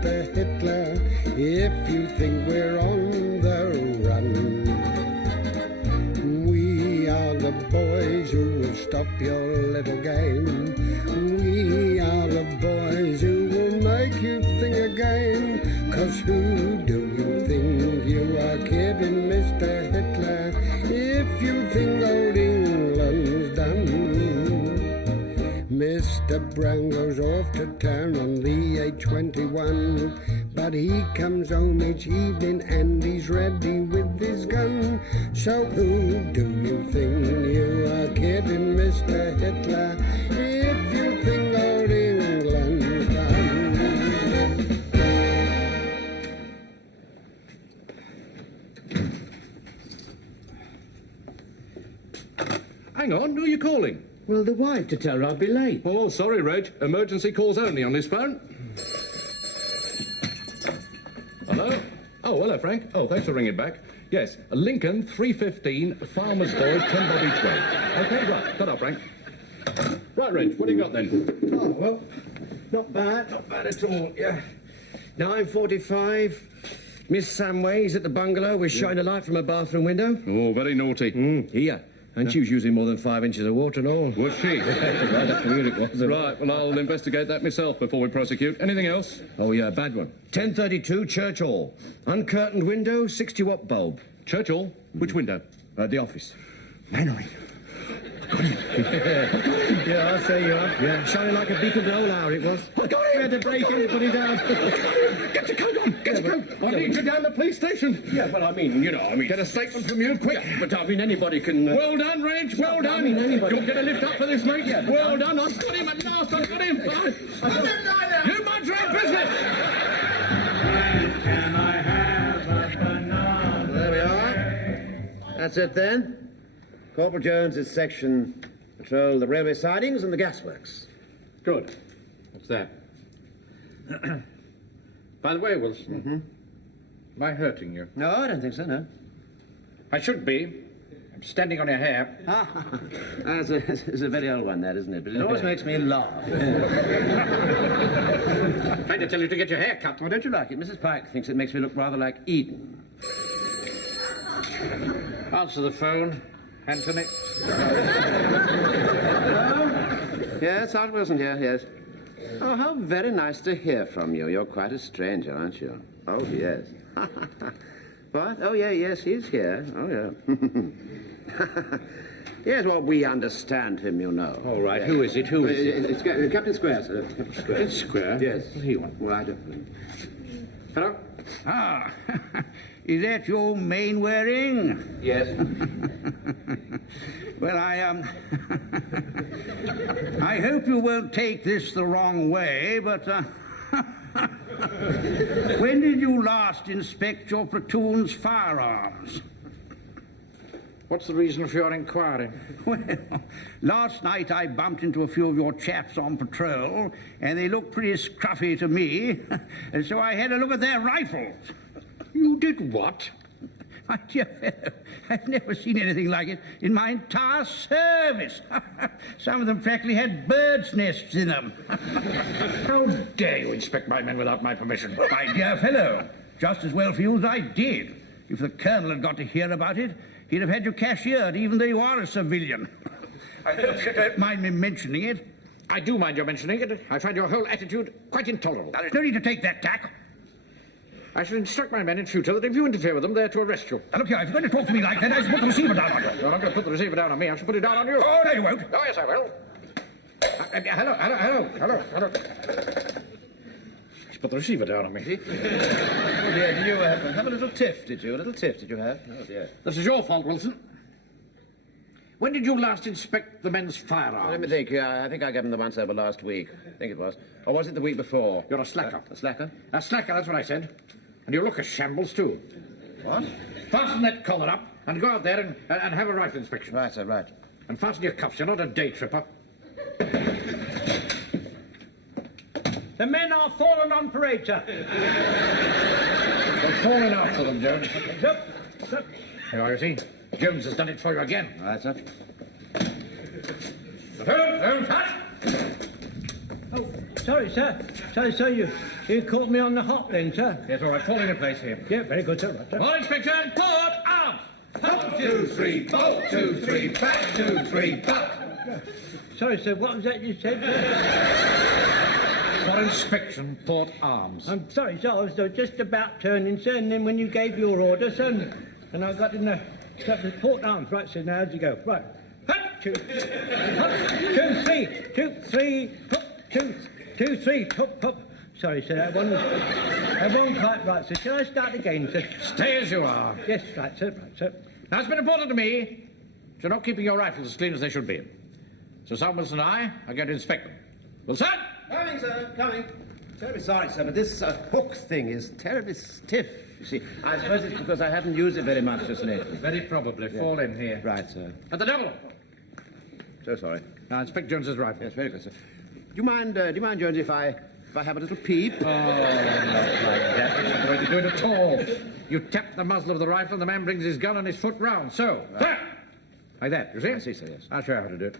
Mr. Hitler, if you think we're on the run. We are the boys who will stop your little game. We are the boys who will make you think again. 'Cause who do you think you are kidding, Mr. Hitler, if you think old England's done? Mr. Brown goes off to town on the A21, but he comes home each evening and he's ready with his gun. So who do you think you are kidding, Mr. Hitler, if you think old England's done? Hang on, who are you calling? Well, the wife, to tell her I'll be late. Oh, sorry, Reg. Emergency calls only on this phone. Hello? Oh, hello, Frank. Oh, thanks for ringing back. Yes, Lincoln, 315, Farmer's Boy, 10 Bobby 12. OK, right. Got up, Frank. Right, Reg, what do you got then? Oh, well, not bad at all, yeah. 9:45, Miss Samway's at the bungalow was shining a light from her bathroom window. Oh, very naughty. Here. And she was using more than 5 inches of water and all. Was she? Right up to here it was. Right, well, I'll investigate that myself before we prosecute. Anything else? Oh, yeah, bad one. 10:32, Church Hall. Uncurtained window, 60-watt bulb. Church Hall? Which window? The office. Mainwaring. Yeah, I'll say you are. Yeah, shining like a beacon the whole hour it was. I got him! We had to break in and put it down. Get your coat on! Get your coat! I need you down the police station. Yeah, but I mean, Get a statement from you, quick. Yeah, but I mean, anybody can... Well done, Reg, well done. Anybody... You'll get a lift up for this, mate. Yeah, well done, I've got him at last, I've got him. You mind your own business. Can I have a banana? There we are. That's it then. Corporal Jones's section patrol the railway sidings and the gasworks. Good. What's that? By the way, Wilson, am I hurting you? No, I don't think so, no. I should be. I'm standing on your hair. It's a very old one, that, isn't it? But it always makes me laugh. Trying to tell you to get your hair cut. Oh, don't you like it? Mrs. Pike thinks it makes me look rather like Eden. Answer the phone, Anthony. Yes, Sergeant Wilson here, yes. Oh, how very nice to hear from you. You're quite a stranger, aren't you? Oh, yes. What? Oh, yeah, yes, he's here. Oh, yeah. Yes, well, we understand him, you know. All right, who is it? Who is it? It's Captain Square, sir. Captain Square. Captain Square? Yes. What do he want? Well, I don't... Hello? Ah, is that your Mainwaring? Yes. Well, I hope you won't take this the wrong way, but, when did you last inspect your platoon's firearms? What's the reason for your inquiry? Well, last night I bumped into a few of your chaps on patrol, and they looked pretty scruffy to me, and so I had a look at their rifles. You did what? My dear fellow, I've never seen anything like it in my entire service. Some of them practically had birds' nests in them. How dare you inspect my men without my permission? My dear fellow, just as well for you as I did. If the colonel had got to hear about it, he'd have had you cashiered, even though you are a civilian. I hope you don't mind me mentioning it. I do mind your mentioning it. I find your whole attitude quite intolerable. Now, there's no need to take that tack. I shall instruct my men in future that if you interfere with them, they're to arrest you. Now, look here, if you're going to talk to me like that, I shall put the receiver down on you. You're not going to put the receiver down on me. I shall put it down on you. Oh, no, you won't. Oh, yes, I will. Hello. Just put the receiver down on me, see? Oh, dear, did you have a little tiff, did you? A little tiff, did you have? Oh, dear. This is your fault, Wilson. When did you last inspect the men's firearms? Let me think. I think I gave them the once over last week. I think it was. Or was it the week before? You're a slacker. A slacker? A slacker, that's what I said. And you look a shambles, too. What? Fasten that collar up and go out there and have a rifle inspection. Right, sir, right. And fasten your cuffs. You're not a day tripper. The men are fallen on parade, sir. We're falling after them, Jones. Up. Here are you, see? Jones has done it for you again. Right, sir. Don't touch! Oh, sorry, sir. So you caught me on the hop then, sir? Yes, all right, fall into place here. Yeah, very good, sir. Right, sir. All inspection, port arms! 1, 2, 3, boat, 2, 3, back, 2, 3, buck. Sorry, sir, what was that you said, sir? For inspection, port arms. I'm sorry, sir, I was just about turning, sir, and then when you gave your order, sir, and I got the port arms. Right, sir, now how'd you go? Right. Hop, 2, 3, 2, 3, hop, 2, 3, hop, hop. Sorry, sir, that wasn't quite right, sir. Shall I start again, sir? Stay as you are. Yes, right, sir, right, sir. Now, it's been reported to me you're not keeping your rifles as clean as they should be. So Wilson and I are going to inspect them. Wilson? Coming, sir, coming. Terribly sorry, sir, but this hook thing is terribly stiff. You see, I suppose it's because I haven't used it very much just lately. Very probably. Fall in here. Right, sir. At the double. So sorry. Now, inspect Jones's rifle. Yes, very good, sir. Do you mind, Jones, if I have a little peep? Oh, not like that. That's not the way to do it at all. You tap the muzzle of the rifle and the man brings his gun and his foot round. So, like that, you see? I see, sir, yes. I'll show you how to do it.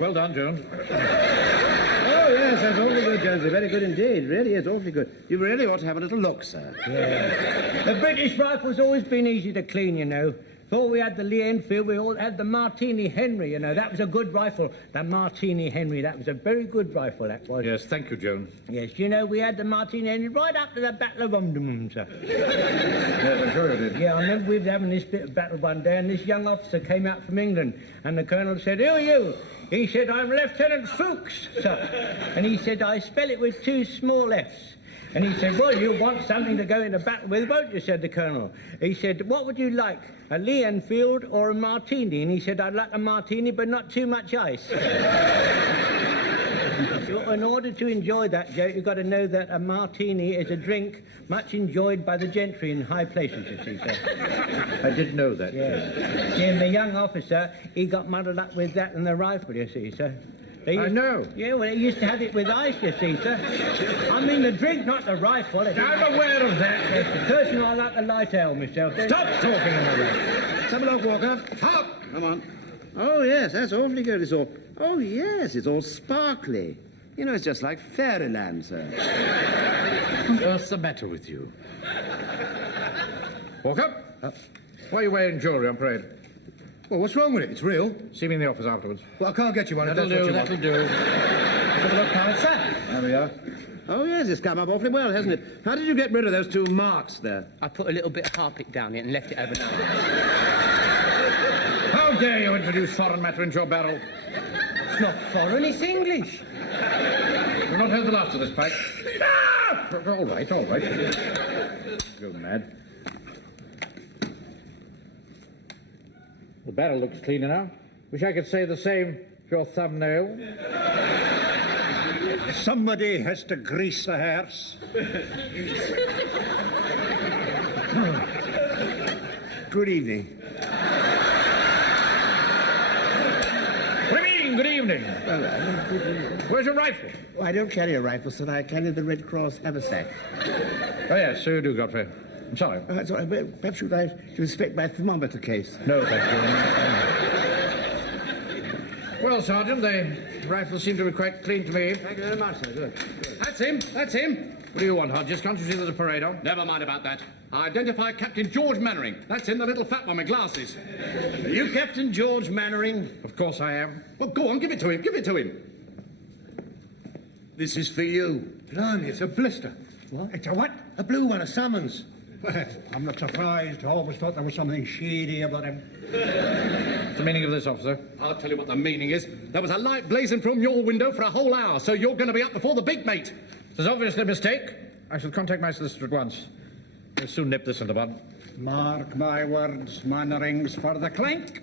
Well done, Jones. Oh, yes, that's awfully good, Jonesy. Very good indeed. Really is awfully good. You really ought to have a little look, sir. Yeah. The British rifle's always been easy to clean, you know. Before we had the Lee Enfield, we all had the Martini Henry, you know. That was a good rifle. The Martini Henry, that was a very good rifle, that was. Yes, thank you, Jones. Yes, you know, we had the Martini Henry right up to the Battle of Omdurman, sir. Yes, I'm sure you did. Yeah, I remember we were having this bit of battle one day, and this young officer came out from England, and the colonel said, "Who are you?" He said, "I'm Lieutenant Fuchs, sir." And he said, "I spell it with 2 small F's." And he said, "Well, you'll want something to go into battle with, won't you?" said the colonel. He said, "What would you like, a Lee Enfield or a martini?" And he said, "I'd like a martini, but not too much ice." So in order to enjoy that joke, you've got to know that a martini is a drink much enjoyed by the gentry in high places, you see, sir. I didn't know that. Yes. See, and the young officer, he got muddled up with that and the rifle, you see, sir. I know. Yeah, well, they used to have it with ice, you see, sir. I mean the drink, not the rifle. I'm aware of that. Yes, personally, I like the light ale myself. Stop talking about that. Let's have a look, Walker. Hop! Come on. Oh, yes, that's awfully good. It's all... Oh, yes, it's all sparkly. You know, it's just like fairyland, sir. What's the matter with you? Walker? Why are you wearing jewellery on parade? Well, what's wrong with it? It's real. See me in the office afterwards. Well, I can't get you one if That'll that's what do, you want. that'll do. Have a look now, sir. There we are. Oh, yes, it's come up awfully well, hasn't it? How did you get rid of those 2 marks there? I put a little bit of carpet down it and left it overnight. How dare you introduce foreign matter into your barrel? It's not foreign, it's English. You've not heard the last of this pipe. Ah! All right. Go mad. The barrel looks cleaner now. Wish I could say the same for your thumbnail. Somebody has to grease the hearse. Good evening. Good evening. Where's your rifle? Oh, I don't carry a rifle, sir. I carry the Red Cross haversack. Oh, yes, so you do, Godfrey. I'm sorry. Sorry, perhaps should I inspect my thermometer case? No, thank you. Well, Sergeant, the rifles seem to be quite clean to me. Thank you very much, sir. Good. That's him. What do you want, Hodges? Can't you see there's a parade on? Never mind about that. I identify Captain George Mainwaring. That's him, the little fat one with glasses. Are you Captain George Mainwaring? Of course I am. Well, go on, give it to him. This is for you. Blimey, it's a blister. What? It's a what? A blue one, a summons. Well, I'm not surprised. I always thought there was something shady about him. What's the meaning of this, officer? I'll tell you what the meaning is. There was a light blazing from your window for a whole hour, so you're going to be up before the big mate. There's obviously a mistake. I shall contact my solicitor at once. We'll soon nip this in the bud. Mark my words, Mainwaring's for the clank.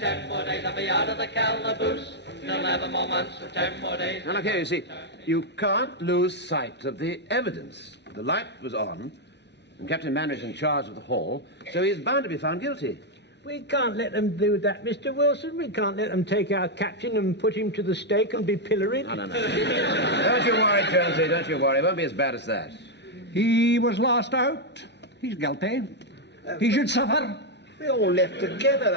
10 more days, I'll be out of the calaboose. 11 more months, 10 more days. Now, look here, you see, you can't lose sight of the evidence. The light was on, and Captain Mainwaring's in charge of the hall, so he's bound to be found guilty. We can't let them do that, Mr. Wilson. We can't let them take our captain and put him to the stake and be pilloried. No. Don't you worry, Jonesy, don't you worry. It won't be as bad as that. He was last out. He's guilty. He should suffer. We're all left together.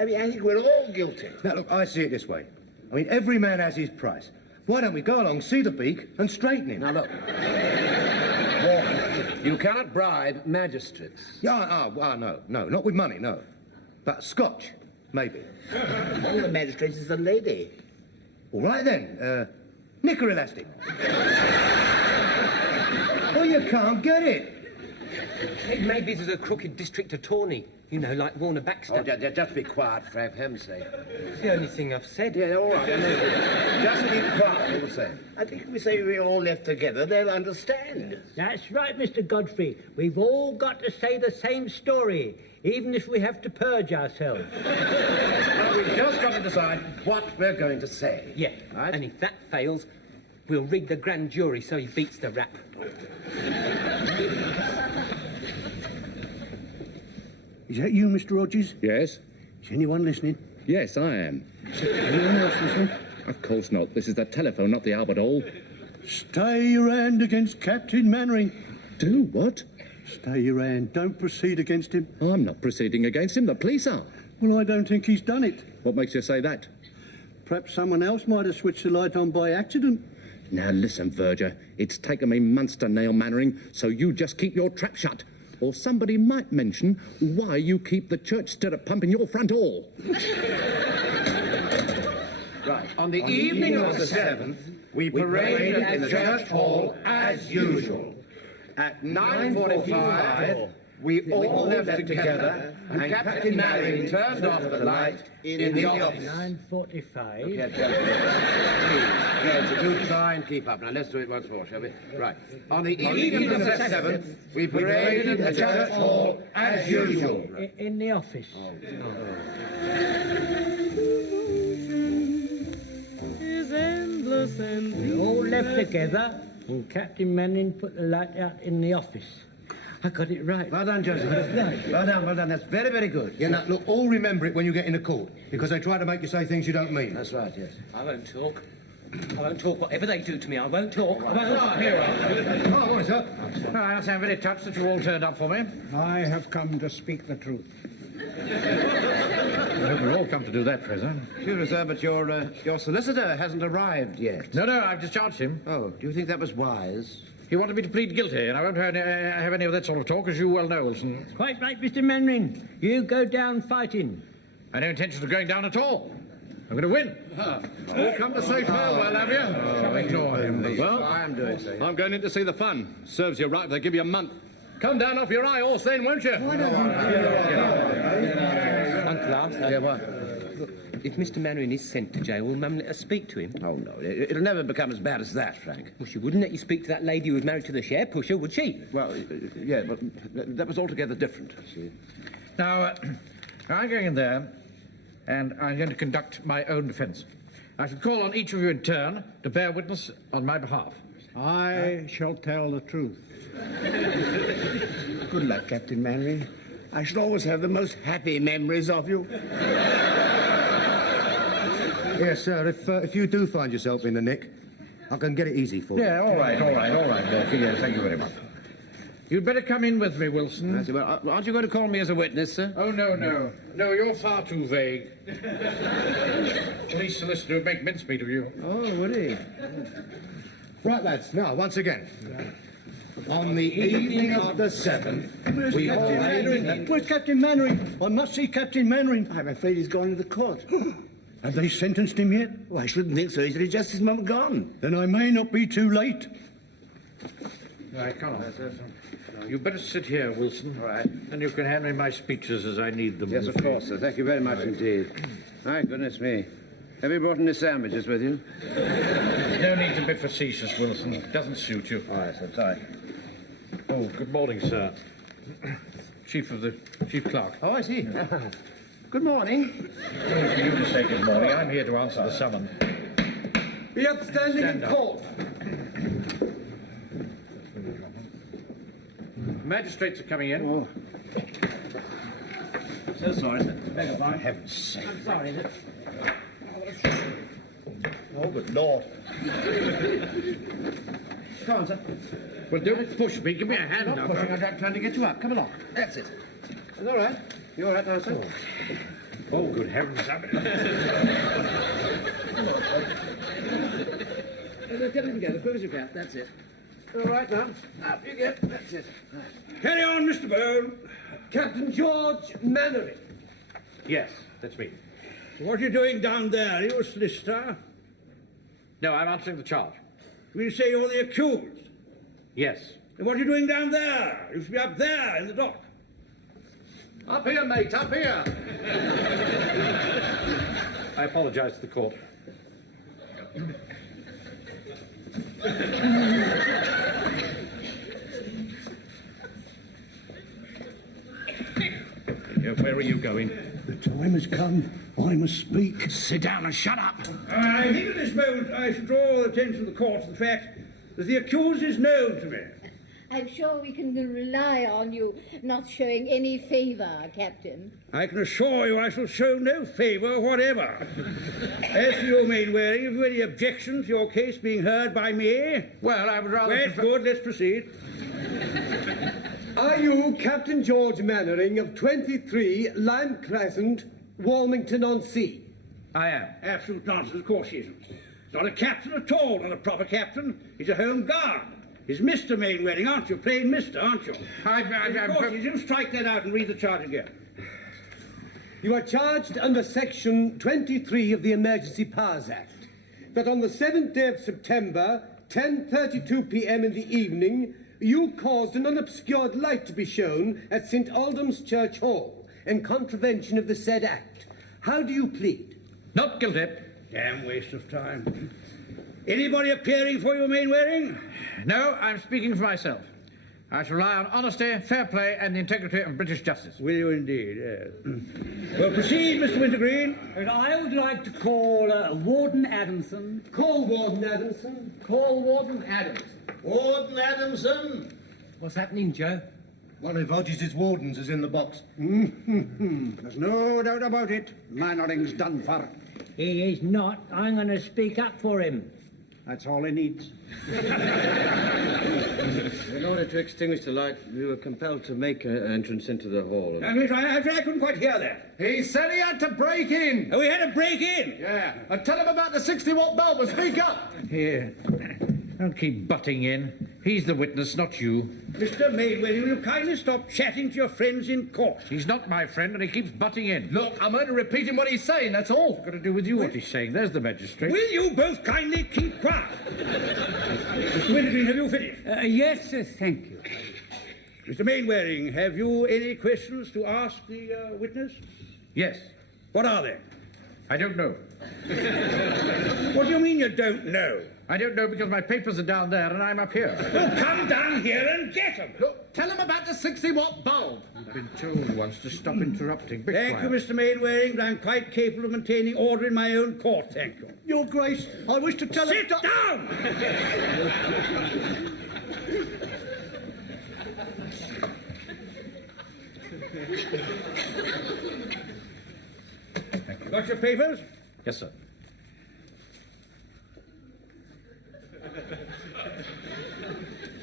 I think we're all guilty. Now, look, I see it this way. I mean, every man has his price. Why don't we go along, see the beak, and straighten him? Now, look. Walker, you cannot bribe magistrates. Yeah, no, not with money, no. But scotch, maybe. One of the magistrates is a lady. All right, then. Knicker elastic. Oh, you can't get it. Maybe there's a crooked district attorney, you know, like Warner Baxter. Oh, just be quiet, for heaven's sake. It's the only thing I've said. Yeah, all right. Just keep quiet, all the same. I think if we say we're all left together, they'll understand. That's right, Mr. Godfrey. We've all got to say the same story, even if we have to purge ourselves. Well, we've just got to decide what we're going to say. Yeah, right? and if that fails, we'll rig the grand jury so he beats the rap. Is that you, Mr. Rogers? Yes? Is anyone listening? Yes, I am. Anyone else listening? Of course not. This is the telephone, not the Albert Hall. Stay your hand against Captain Mainwaring. Do what? Stay your hand. Don't proceed against him. I'm not proceeding against him. The police are. Well, I don't think he's done it. What makes you say that? Perhaps someone else might have switched the light on by accident. Now listen, Verger. It's taken me months to nail Mainwaring, so you just keep your trap shut. Or somebody might mention why you keep the church stirrup pump in your front hall. Right. On the evening of the 7th, we paraded in the church hall as usual. At 9:45, we all left together, and Captain Mainwaring turned off the light in the office. 9:45. Yes, do try and keep up. Now, let's do it once more, shall we? Right. On the evening of the 7th, we paraded in the church hall as usual. In the office. We all left together, and Captain Mainwaring put the light out in the office. I got it right. Well done, Joseph. Well done. That's very, very good. Yeah, now, look, all remember it when you get into court, because they try to make you say things you don't mean. That's right, yes. I won't talk. Whatever they do to me, I won't talk. I won't. Oh, here we are. Oh, morning, sir. I'm very touched that you all turned up for me. I have come to speak the truth. I hope we'll all come to do that, Frazer. Excuse me, sir, but your solicitor hasn't arrived yet. No, I've discharged him. Oh, do you think that was wise? He wanted me to plead guilty, and I won't have any of that sort of talk, as you well know, Wilson. Quite right, Mr. Mainwaring. You go down fighting. I have no intention of going down at all. I'm going to win. All come to say farewell, have you? Shall we ignore him? Well, I am doing so. I'm going in to see the fun. Serves you right if they give you a month. Come down off your high horse then, won't you? Uncle Arthur. Yeah, what? If Mr. Mainwaring is sent to jail, will Mum let us speak to him? Oh, no. It'll never become as bad as that, Frank. Well, she wouldn't let you speak to that lady who was married to the share pusher, would she? Well, yeah, but that was altogether different, see. Now, I'm going in there, and I'm going to conduct my own defence. I shall call on each of you in turn to bear witness on my behalf. I shall tell the truth. Good luck, Captain Mainwaring. I shall always have the most happy memories of you. Yes, sir, if you do find yourself in the nick, I can get it easy for you. Yeah, all right, Walker. Yes, thank you very much. You'd better come in with me, Wilson. I see. Well, aren't you going to call me as a witness, sir? Oh, no. No, you're far too vague. Police solicitor would make mincemeat of you. Oh, would he? Right, lads, now, once again. On the evening of the 7th, we all... Where's Captain Mainwaring? I must see Captain Mainwaring. I'm afraid he's gone to the court. Have they sentenced him yet? Well, I shouldn't think so. He's only just his mum gone. Then I may not be too late. Right, come on. You better sit here, Wilson. All right. And you can hand me my speeches as I need them. Yes, of course, sir. Thank you very much indeed. My goodness me. Have you brought any sandwiches with you? No need to be facetious, Wilson. It doesn't suit you. All right, sir. Sorry. Oh, good morning, sir. Chief Clerk. Oh, I see. Good morning. For you to say good morning. I'm here to answer the summons. Be upstanding in court. Magistrates are coming in. So sorry, sir. Beg your pardon. Heaven's sake. I'm sorry, sir. Oh, good Lord. Come on, sir. Well, don't push me. Give me a hand Not now. pushing, I'm trying to get you up. Come along. That's it. It's all right. You all right now, sir? Oh, good heavens. Get it together, quick as you can. That's it. All right now. Up you get. That's it. Carry on, Mr. Bone. Captain George Mainwaring. Yes, that's me. What are you doing down there? Are you a solicitor? No, I'm answering the charge. You say you're the accused? Yes. And what are you doing down there? You should be up there in the dock. Up here, mate, up here. I apologize to the court. Where are you going? The time has come. I must speak. Sit down and shut up. I think at this moment I should draw the attention of the court to the fact that the accused is known to me. I'm sure we can rely on you not showing any favour, Captain. I can assure you I shall show no favour whatever. As for you, Mainwaring, have you any objection to your case being heard by me? Well, I would rather... That's good. Let's proceed. Are you Captain George Mainwaring of 23 Lime Crescent, Walmington-on-Sea? I am. Absolute nonsense. Of course he isn't. He's not a captain at all, not a proper captain. He's a home guard. He's Mr. Mainwaring, aren't you? Plain Mr., aren't you? Of course, you didn't strike that out and read the charge again. You are charged under Section 23 of the Emergency Powers Act that on the 7th day of September, 10:32 p.m. in the evening, you caused an unobscured light to be shown at St. Aldham's Church Hall in contravention of the said act. How do you plead? Not guilty. Damn waste of time. Anybody appearing for you, Mainwaring? No, I'm speaking for myself. I shall rely on honesty, fair play, and the integrity of British justice. Will you indeed, yes. Well, proceed, Mr. Wintergreen. And I would like to call Warden Adamson. Call Warden Adamson. Call Warden Adamson. Warden Adamson. What's happening, Joe? One of Hodges' wardens is in the box. There's no doubt about it. Mainwaring's done for. He is not. I'm going to speak up for him. That's all he needs. In order to extinguish the light, we were compelled to make an entrance into the hall. I couldn't quite hear that. He said he had to break in. Oh, we had to break in? Yeah. And tell him about the 60-watt bulb and speak up. Here. Don't keep butting in. He's the witness, not you. Mr. Mainwaring, will you kindly stop chatting to your friends in court? He's not my friend, and he keeps butting in. Look, I'm only repeating what he's saying, that's all. Got to do with you what he's saying. There's the magistrate. Will you both kindly keep quiet? Mr. Wintergreen, have you finished? Yes, sir, thank you. Mr. Mainwaring, have you any questions to ask the witness? Yes. What are they? I don't know. What do you mean you don't know? I don't know because my papers are down there and I'm up here. Well, come down here and get them. Look, tell him about the 60-watt bulb. I've been told once to stop interrupting. Be Thank quiet. you, Mr. Mainwaring, but I'm quite capable of maintaining order in my own court, thank you. Your Grace, I wish to tell Sit down! Got your papers? Yes, sir.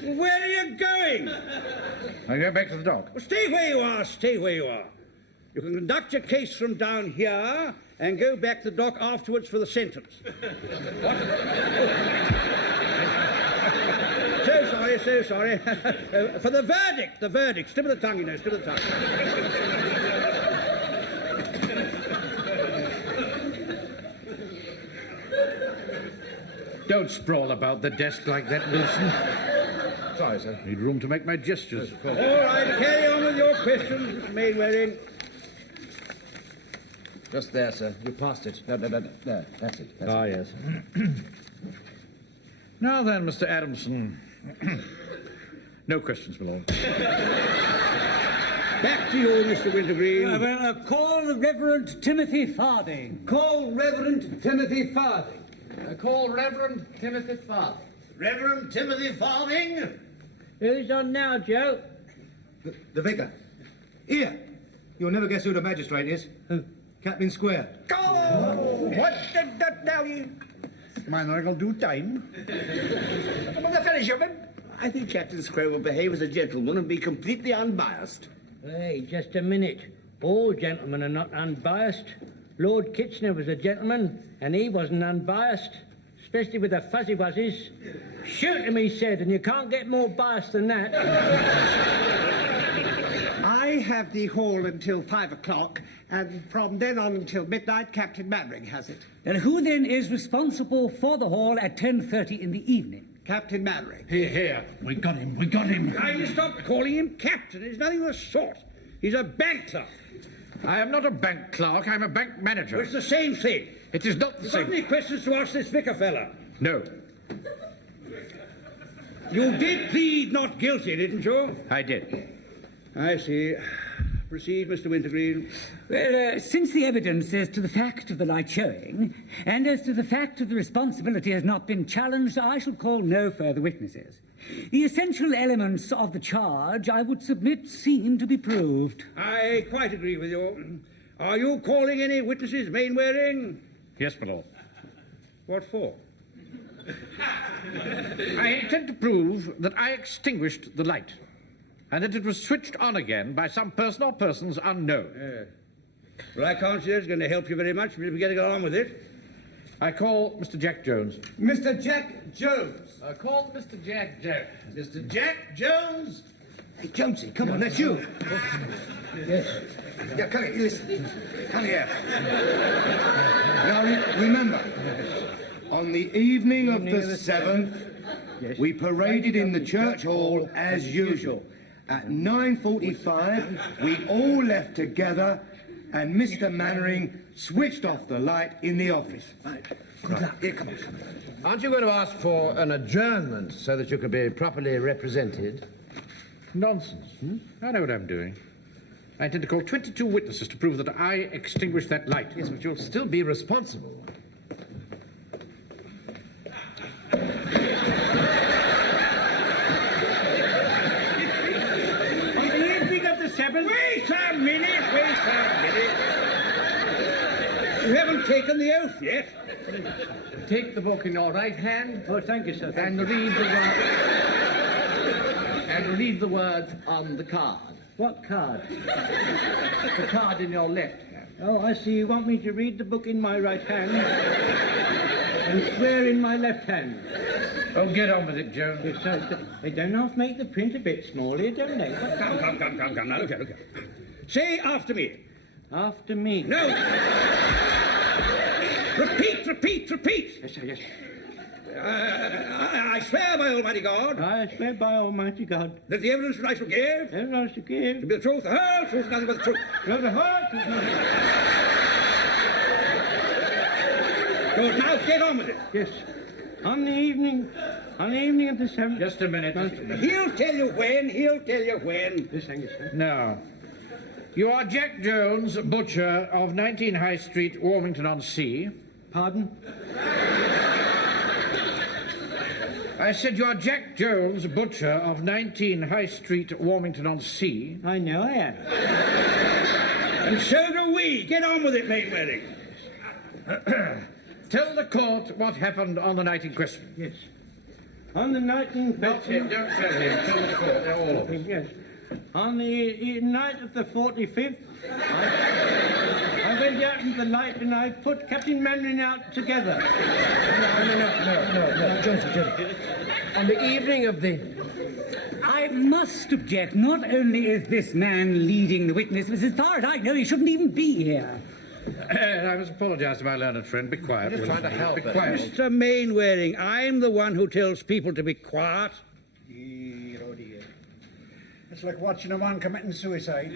Where are you going? I go back to the dock. Well, stay where you are, stay where you are. You can conduct your case from down here and go back to the dock afterwards for the sentence. What? So sorry. For the verdict. Slip of the tongue, you know, slip of the tongue. Don't sprawl about the desk like that, Wilson. Sorry, sir. Need room to make my gestures. All right, carry on with your questions, Mr. Mainwaring. Just there, sir. You passed it. No, there. That's it. Yes. Now then, Mr. Adamson. No questions, my lord. Back to you, Mr. Wintergreen. Call the Reverend Timothy Farthing. Call Reverend Timothy Farthing. Call Reverend Timothy Farthing. Reverend Timothy Farthing. Who's on now, Joe? The vicar. Here. You'll never guess who the magistrate is. Who? Captain Square. Go! What the now you... Mainwaring will do time. Will they finish of him? I think Captain Square will behave as a gentleman and be completely unbiased. Hey, just a minute. All gentlemen are not unbiased. Lord Kitchener was a gentleman, and he wasn't unbiased, especially with the fuzzy wuzzies. Shoot him, he said, and you can't get more biased than that. I have the hall until 5 o'clock, and from then on until midnight, Captain Mainwaring has it. And who then is responsible for the hall at 10:30 in the evening? Captain Mainwaring. Here. We got him. Kindly stop calling him captain. He's nothing of the sort. He's a bank clerk. I am not a bank clerk, I'm a bank manager. It's the same thing. It is not the You same. got any questions to ask this vicar fella? No, You did plead not guilty, didn't you? I did. I see. Proceed, Mr. Wintergreen. Well, since the evidence as to the fact of the light showing, and as to the fact of the responsibility has not been challenged, I shall call no further witnesses. The essential elements of the charge, I would submit, seem to be proved. I quite agree with you. Are you calling any witnesses, Mainwaring? Yes, my lord. What for? I intend to prove that I extinguished the light, and that it was switched on again by some person or persons unknown. Well, I can't see that's going to help you very much. We'll be getting on with it. I call Mr. Jack Jones. Mr. Jack Jones. Call Mr. Jack Jones. Mr. Jack Jones. Hey, Jonesy, come on, that's you. Yes. Yeah, come here, listen. Come here. Now, remember, on the evening of the 7th, we paraded in the church hall as usual. At 9:45, we all left together, and Mr. Mainwaring switched off the light in the office. Right. Good luck. Here, come on. Aren't you going to ask for an adjournment so that you can be properly represented? Nonsense. I know what I'm doing. I intend to call 22 witnesses to prove that I extinguished that light. Yes, but you'll still be responsible. On the evening of the 7th... Wait a minute. You haven't taken the oath yet. Take the book in your right hand. Oh, thank you, sir. And read the words on the card. What card? The card in your left hand. Oh, I see. You want me to read the book in my right hand and swear in my left hand. Oh, get on with it, Jones. Yes, sir. They don't half make the print a bit small here, don't they? Come. Now, look here. Say after me. After me. No. Repeat. Yes, sir, yes. I swear by Almighty God. I swear by Almighty God. That the evidence that I shall give. Evidence to give. To be the truth, the whole truth, nothing but the truth. Go the heart. Good, now get on with it. Yes. On the evening of the 7th. Just a minute. He'll tell you when. Yes, thank you, sir. Now, you are Jack Jones, butcher of 19 High Street, Warmington-on-Sea. Pardon? I said you are Jack Jones, butcher of 19 High Street, Warmington-on-Sea. I know I am. And so do we. Get on with it, Mainwaring. Tell the court what happened on the night in question. Yes. On the night in Not him, don't tell him. Tell the court, they're all of us. Yes. On the night of the 45th, I went out into the light and I put Captain Mainwaring out together. No, Jonesy. On the evening of the... I must object. Not only is this man leading the witness, but as far as I know, he shouldn't even be here. I must apologise to my learned friend. Be quiet. I'm just trying to help. Be quiet. Mr. Mainwaring, I'm the one who tells people to be quiet. Dear, oh dear. It's like watching a man committing suicide.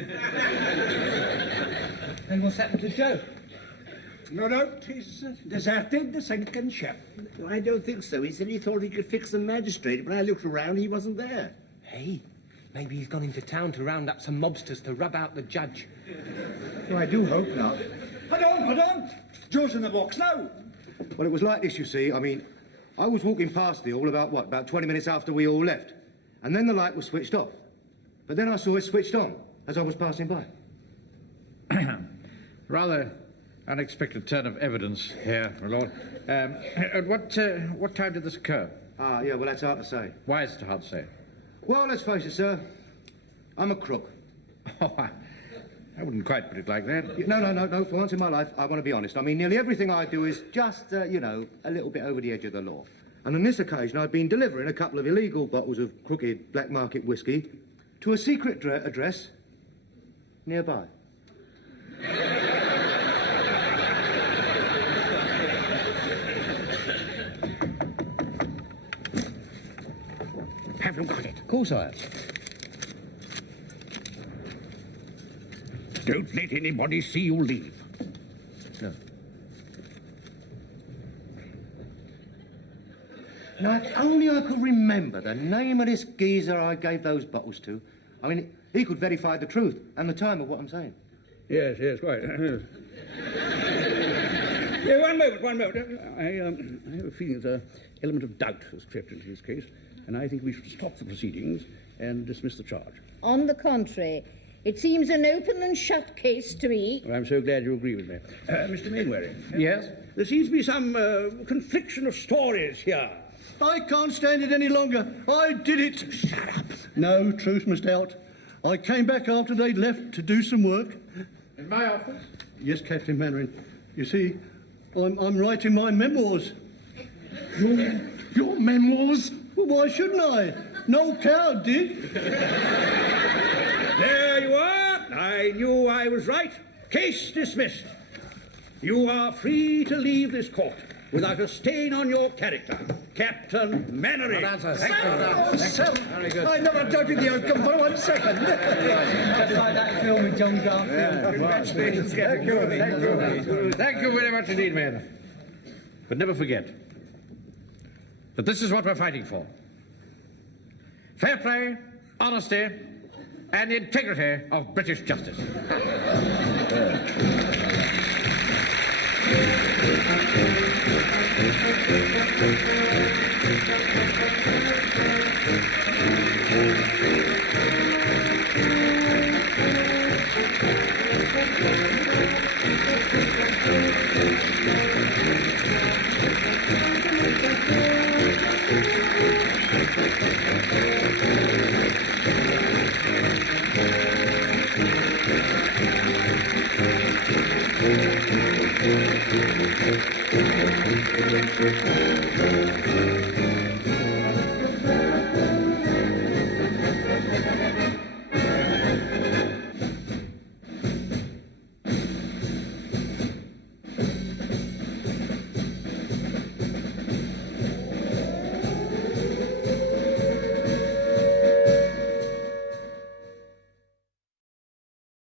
And what's happened to Joe? No doubt he's deserted the sinking ship. I don't think so. He said he thought he could fix the magistrate. When I looked around, he wasn't there. Hey, maybe he's gone into town to round up some mobsters to rub out the judge. Well, I do hope not. Hold on. Joe's in the box now. Well, it was like this, you see. I mean, I was walking past the hall about 20 minutes after we all left. And then the light was switched off. But then I saw it switched on as I was passing by. Rather unexpected turn of evidence here, my lord. What time did this occur? Yeah, well, that's hard to say. Why is it hard to say? Well, let's face it, sir. I'm a crook. Oh, I wouldn't quite put it like that. No. For once in my life, I want to be honest. I mean, nearly everything I do is just, a little bit over the edge of the law. And on this occasion, I'd been delivering a couple of illegal bottles of crooked black market whiskey to a secret address nearby. Have you got it? Of course I have. Don't let anybody see you leave. No. Now, if only I could remember the name of this geezer I gave those bottles to. I mean, he could verify the truth and the time of what I'm saying. Yes, quite. Yeah, one moment. I have a feeling there's an element of doubt has crept into this case, and I think we should stop the proceedings and dismiss the charge. On the contrary, it seems an open and shut case to me. Well, I'm so glad you agree with me. Mr. Mainwaring. Yes? There seems to be some confliction of stories here. I can't stand it any longer. I did it. Shut up. No, truth must out. I came back after they'd left to do some work. In my office? Yes, Captain Mainwaring. You see, I'm writing my memoirs. Your memoirs? Well, why shouldn't I? No coward did. There you are. I knew I was right. Case dismissed. You are free to leave this court without a stain on your character. Captain Mainwaring. Very good. I never doubted the outcome for 1 second. Just like that film with John Garfield. Congratulations. Thank you very much indeed, man. But never forget that this is what we're fighting for. Fair play, honesty, and the integrity of British justice.